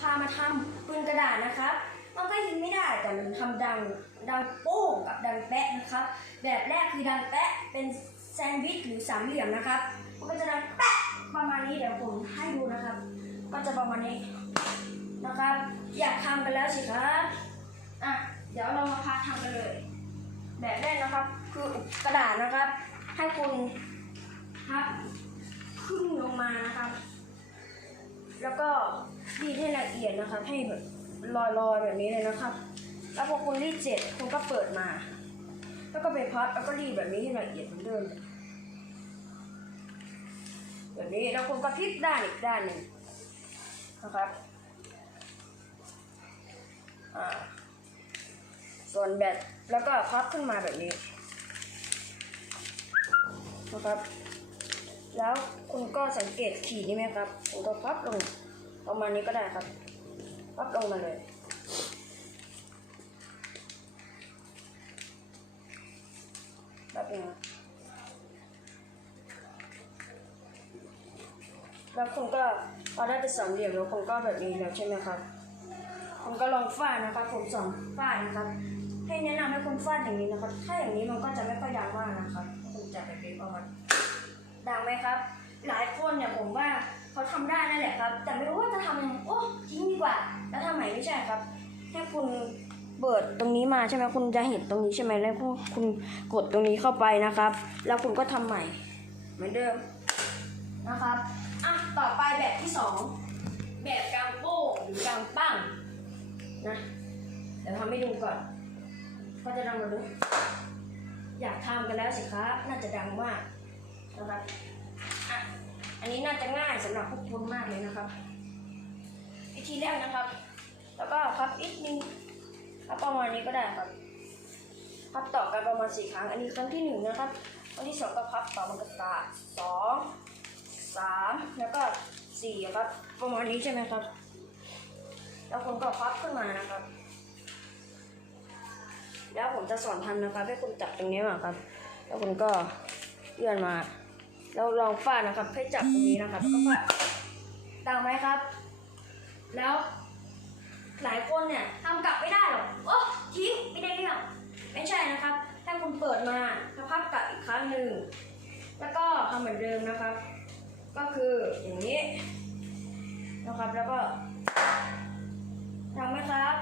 พามาทำปืนกระดาษนะครับ มันก็ยิงไม่ได้แต่มันทำดังดังโป้งกับดังแปะนะครับ แบบแรกคือดังแปะเป็นแซนด์วิชหรือสามเหลี่ยมนะครับมันก็จะดังแปะประมาณนี้เดี๋ยวผมให้ดูนะครับ ก็จะประมาณนี้นะครับ อยากทำกันแล้วสิครับอะเดี๋ยวเรามาพาทำกันเลย แบบแรกนะครับ คือกระดาษนะครับ ให้คุณพับขึ้นลงมานะครับ แล้วก็รีดให้ละเอียดนะครับให้แบบลอยๆแบบนี้เลยนะครับแล้วพอคุณรีดเสร็จคุณก็เปิดมา แล้วก็ไปพับแล้วก็รีดแบบนี้ให้ละเอียดเหมือนเดิมแบบนี้แล้วคุณก็พลิกด้านอีกด้านหนึ่งนะครับส่วนแบตแล้วก็พับขึ้นมาแบบนี้นะครับ แล้วคุณก็สังเกตขีดนี่ไหมครับคุณก็พับลงประมาณนี้ก็ได้ครับ พับลงมาเลย แบบนี้แล้วคุณก็พอได้เป็นสามเหลี่ยมแล้วคุณก็แบบนี้แล้วใช่ไหมครับคุณก็ลองฟาดนะครับ ผมสอนฟาดนะครับ ให้แนะนำให้คุณฟาดอย่างนี้นะครับ ถ้าอย่างนี้มันก็จะไม่ค่อยดังมากนะครับคุณจะแบบนี้ประมาณ ดังไหมครับ หลายคนเนี่ยผมว่าเขาทำได้นั่นแหละครับ แต่ไม่รู้ว่าจะทำยังไงโอ้ทิ้งดีกว่า แล้วทำใหม่ไม่ใช่ครับแค่คุณเปิดตรงนี้มาใช่ไหมคุณจะเห็นตรงนี้ใช่ไหมแล้วคุณคุณกดตรงนี้เข้าไปนะครับ แล้วคุณก็ทำใหม่ เหมือนเดิมนะครับอะต่อไปแบบที่สองแบบกางโป้งหรือกางปั้งนะเดี๋ยวทำให้ดูก่อนก็จะดังมาดูอยากทำกันแล้วสิครับน่าจะดังมาก นะครับอะอันนี้น่า จะง่ายสำหรับพวกคุณมากเลยนะครับ วิธีแรกนะครับ แล้วก็พับอีกนึงพับประมาณนี้ก็ได้ครับพับต่อกันประมาณสี่ครั้ง อันนี้ครั้งที่หนึ่งนะครับครั้งที่สองก็พับต่อมันกระตาสองสามแล้วก็สี่ครับ ประมาณนี้ใช่ไหมครับ แล้วคุณก็พับขึ้นมานะครับ แล้วผมจะสอนทำนะครับให้คุณจับตรงนี้มาครับ แล้วคุณก็เลื่อนมา เราลองฟาดนะครับให้จับตรงนี้นะครับแล้วก็ฟาดดังไหมครับ แล้ว หลายคนเนี่ยทำกลับไม่ได้หรอกโอ้ทิ้งไม่ได้เรื่องไม่ใช่นะครับ ถ้าคุณเปิดมาแล้วพับกลับอีกครั้งหนึ่งแล้วก็ทำเหมือนเดิมนะครับ ก็คืออย่างนี้นะครับแล้วก็ทำไหมครับ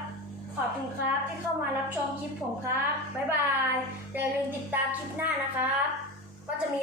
ขอบคุณครับที่เข้ามารับชมคลิปผมครับ บ๊ายบาย อย่าลืมติดตามคลิปหน้านะครับ ก็จะมี